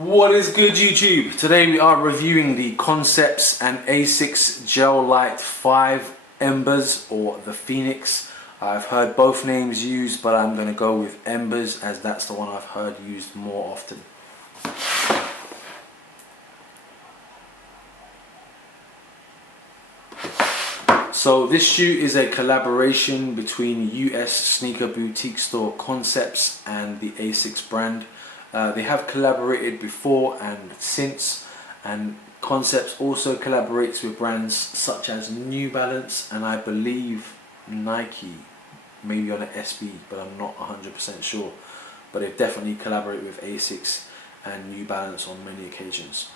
What is good, YouTube? Today we are reviewing the Concepts and Asics Gel Lyte 5 Embers, or the Phoenix. I've heard both names used, but I'm going to go with Embers as that's the one I've heard used more often. So this shoe is a collaboration between US sneaker boutique store Concepts and the Asics brand. They have collaborated before and since, and Concepts also collaborates with brands such as New Balance and I believe Nike, maybe on an SB, but I'm not 100% sure. But they've definitely collaborated with Asics and New Balance on many occasions.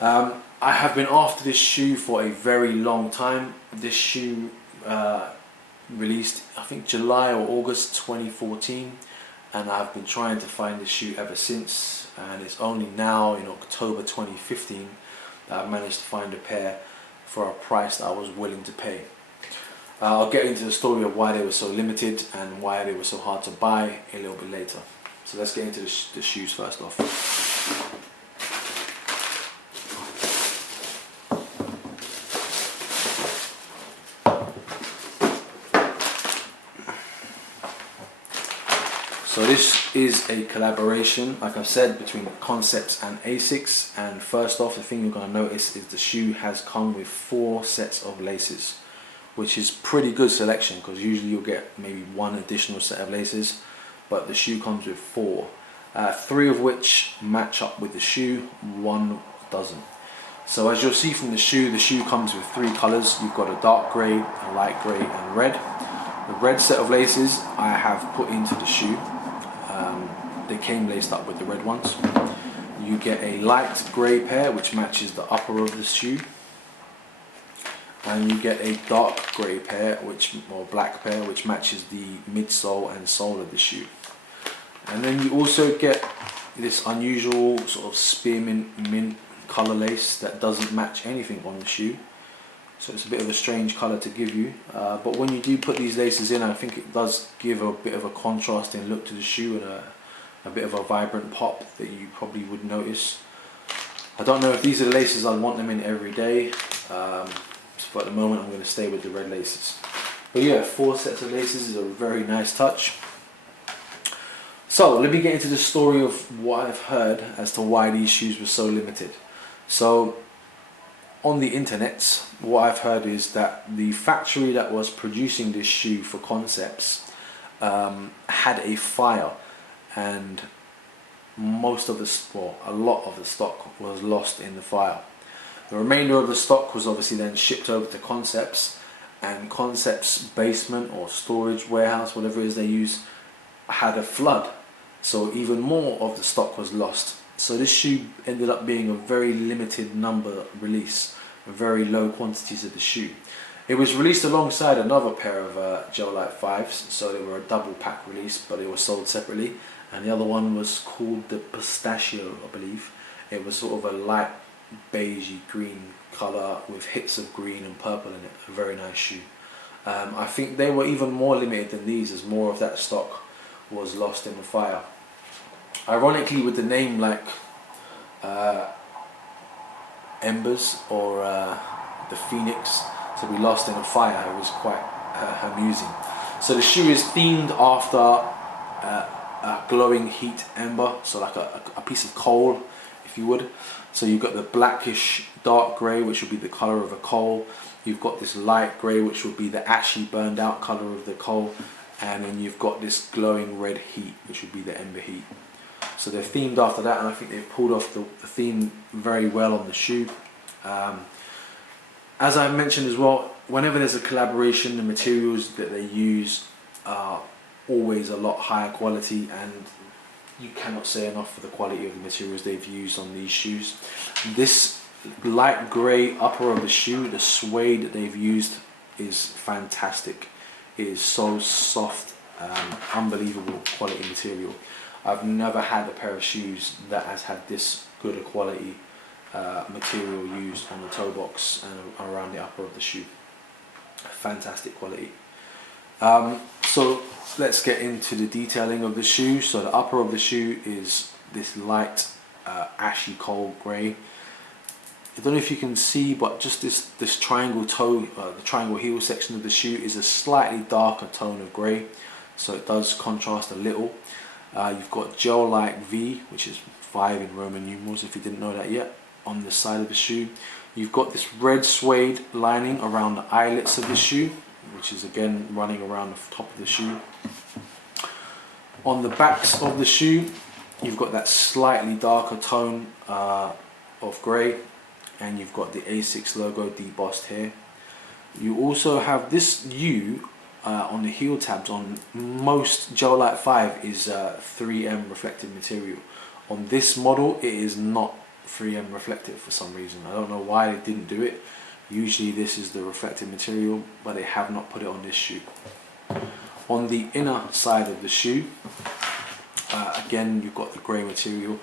I have been after this shoe for a very long time. This shoe released, I think, July or August 2014. And I've been trying to find this shoe ever since, and it's only now in October 2015 that I've managed to find a pair for a price that I was willing to pay. I'll get into the story of why they were so limited and why they were so hard to buy a little bit later. So let's get into the shoes first off. So this is a collaboration, like I've said, between Concepts and Asics. And first off, the thing you're going to notice is the shoe has come with 4 sets of laces, which is pretty good selection because usually you'll get maybe 1 additional set of laces, but the shoe comes with 4. 3 of which match up with the shoe, 1 doesn't. So as you'll see from the shoe comes with 3 colours. You've got a dark grey, a light grey and red. The red set of laces I have put into the shoe. They came laced up with the red ones. You get a light grey pair which matches the upper of the shoe, and you get a dark grey pair or black pair which matches the midsole and sole of the shoe. And then you also get this unusual sort of spearmint mint colour lace that doesn't match anything on the shoe. So it's a bit of a strange colour to give you, but when you do put these laces in, I think it does give a bit of a contrasting look to the shoe and a bit of a vibrant pop that you probably would notice. I don't know if these are the laces I want them in every day, but at the moment I'm going to stay with the red laces. But yeah, 4 sets of laces is a very nice touch. So let me get into the story of what I've heard as to why these shoes were so limited. So on the internet, what I've heard is that the factory that was producing this shoe for Concepts had a fire, and a lot of the stock was lost in the fire. The remainder of the stock was obviously then shipped over to Concepts, and Concepts' basement or storage warehouse, whatever it is they use, had a flood, so even more of the stock was lost. So this shoe ended up being a very limited number release, very low quantities of the shoe. It was released alongside another pair of Gel Lyte 5s, so they were a double pack release, but they were sold separately. And the other one was called the Pistachio, I believe. It was sort of a light beigey green colour with hits of green and purple in it. A very nice shoe. I think they were even more limited than these, as more of that stock was lost in the fire. Ironically, with the name like Embers or the Phoenix to be lost in a fire, it was quite amusing. So the shoe is themed after a glowing heat ember, so like a piece of coal, if you would. So you've got the blackish dark grey, which would be the colour of a coal. You've got this light grey, which would be the ashy burned out colour of the coal, and then you've got this glowing red heat, which would be the ember heat. So they're themed after that, and I think they've pulled off the theme very well on the shoe. As I mentioned as well, whenever there's a collaboration, the materials that they use are always a lot higher quality, and you cannot say enough for the quality of the materials they've used on these shoes. This light grey upper of the shoe, the suede that they've used, is fantastic. It is so soft, unbelievable quality material. I've never had a pair of shoes that has had this good a quality material used on the toe box and around the upper of the shoe. Fantastic quality. So let's get into the detailing of the shoe. So the upper of the shoe is this light ashy coal grey. I don't know if you can see, but just this triangle toe, the triangle heel section of the shoe is a slightly darker tone of grey, so it does contrast a little. You've got Gel Lyte V, which is 5 in Roman numerals if you didn't know that yet, on the side of the shoe. You've got this red suede lining around the eyelets of the shoe, which is again running around the top of the shoe. On the backs of the shoe, you've got that slightly darker tone of grey, and you've got the Asics logo debossed here. You also have this U on the heel tabs. On most Gel Lyte 5 is 3M reflective material. On this model it is not 3M reflective for some reason. I don't know why they didn't do it. Usually this is the reflective material, but they have not put it on this shoe. On the inner side of the shoe, again you've got the grey material,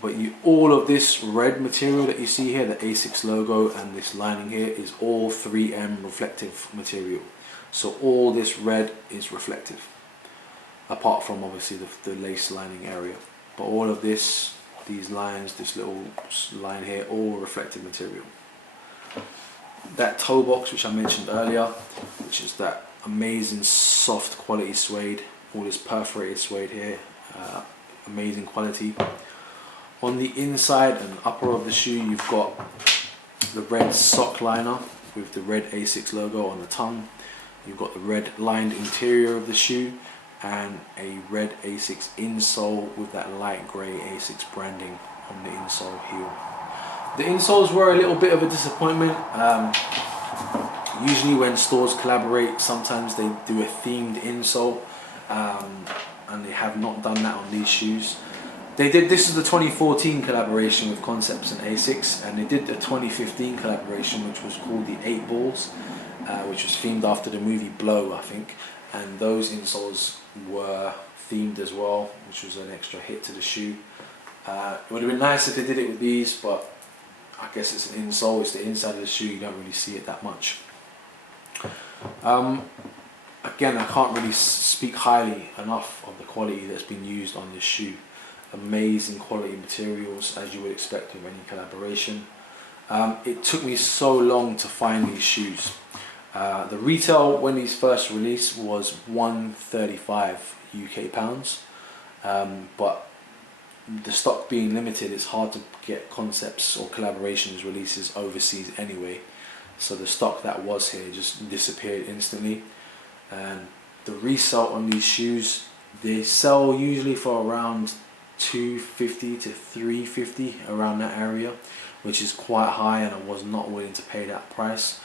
but all of this red material that you see here, the Asics logo and this lining here, is all 3M reflective material. So all this red is reflective, apart from obviously the lace lining area. But all of this, these lines, this little line here, all reflective material. That toe box which I mentioned earlier, which is that amazing soft quality suede, all this perforated suede here, amazing quality. On the inside and upper of the shoe, you've got the red sock liner with the red Asics logo on the tongue. You've got the red lined interior of the shoe and a red Asics insole with that light grey Asics branding on the insole heel. The insoles were a little bit of a disappointment. Usually when stores collaborate, sometimes they do a themed insole, and they have not done that on these shoes. They did. This is the 2014 collaboration with Concepts and Asics, and they did the 2015 collaboration, which was called the 8 Balls, which was themed after the movie Blow, I think. And those insoles were themed as well, which was an extra hit to the shoe. It would have been nice if they did it with these, but I guess it's an insole, it's the inside of the shoe, you don't really see it that much. Again, I can't really speak highly enough of the quality that's been used on this shoe. Amazing quality materials, as you would expect with any collaboration. It took me so long to find these shoes. The retail when these first released was £135 UK pounds, but the stock being limited, it's hard to get concepts or collaborations releases overseas anyway. So the stock that was here just disappeared instantly. And the resale on these shoes, they sell usually for around £250 to £350, around that area, which is quite high, and I was not willing to pay that price.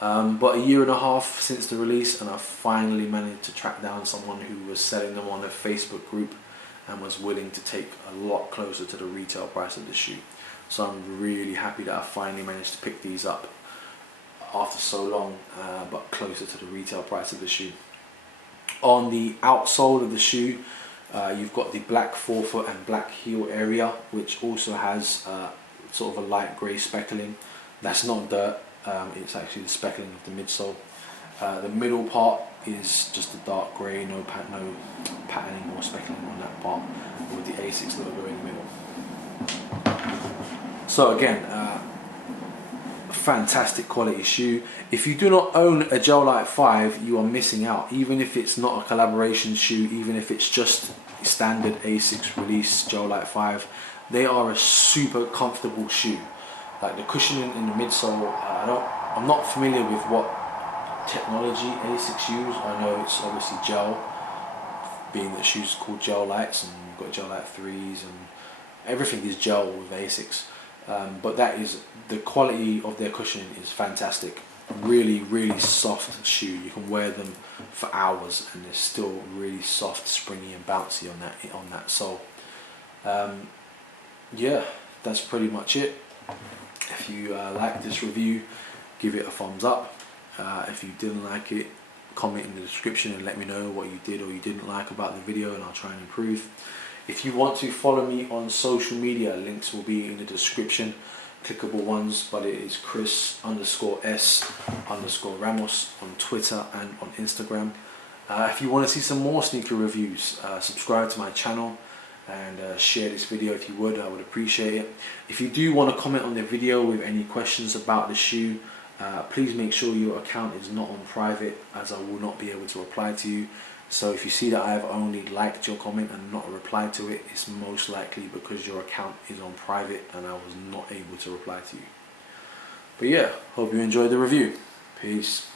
But a year and a half since the release, and I finally managed to track down someone who was selling them on a Facebook group and was willing to take a lot closer to the retail price of the shoe. So I'm really happy that I finally managed to pick these up after so long, but closer to the retail price of the shoe. On the outsole of the shoe, you've got the black forefoot and black heel area, which also has sort of a light grey speckling. That's not dirt, it's actually the speckling of the midsole. The middle part is just a dark grey, no patterning or speckling on that part, with the Asics logo in the middle. So again, fantastic quality shoe. If you do not own a Gel Lyte 5, you are missing out. Even if it's not a collaboration shoe, even if it's just standard Asics release Gel Lyte 5, they are a super comfortable shoe. Like the cushioning in the midsole, I'm not familiar with what technology Asics use. I know it's obviously gel, being that shoes called Gel Lytes, and you've got Gel Lyte 3s, and everything is gel with Asics. But that is, the quality of their cushioning is fantastic. Really, really soft shoe. You can wear them for hours and they're still really soft, springy and bouncy on that sole. Yeah, that's pretty much it. If you like this review, give it a thumbs up. If you didn't like it, comment in the description and let me know what you did or you didn't like about the video, and I'll try and improve. If you want to follow me on social media, links will be in the description, clickable ones, but it is Chris_S_Ramos on Twitter and on Instagram. If you want to see some more sneaker reviews, subscribe to my channel and share this video if you would. I would appreciate it. If you do want to comment on the video with any questions about the shoe, please make sure your account is not on private, as I will not be able to reply to you. So if you see that I have only liked your comment and not replied to it, it's most likely because your account is on private and I was not able to reply to you. But yeah, hope you enjoyed the review. Peace.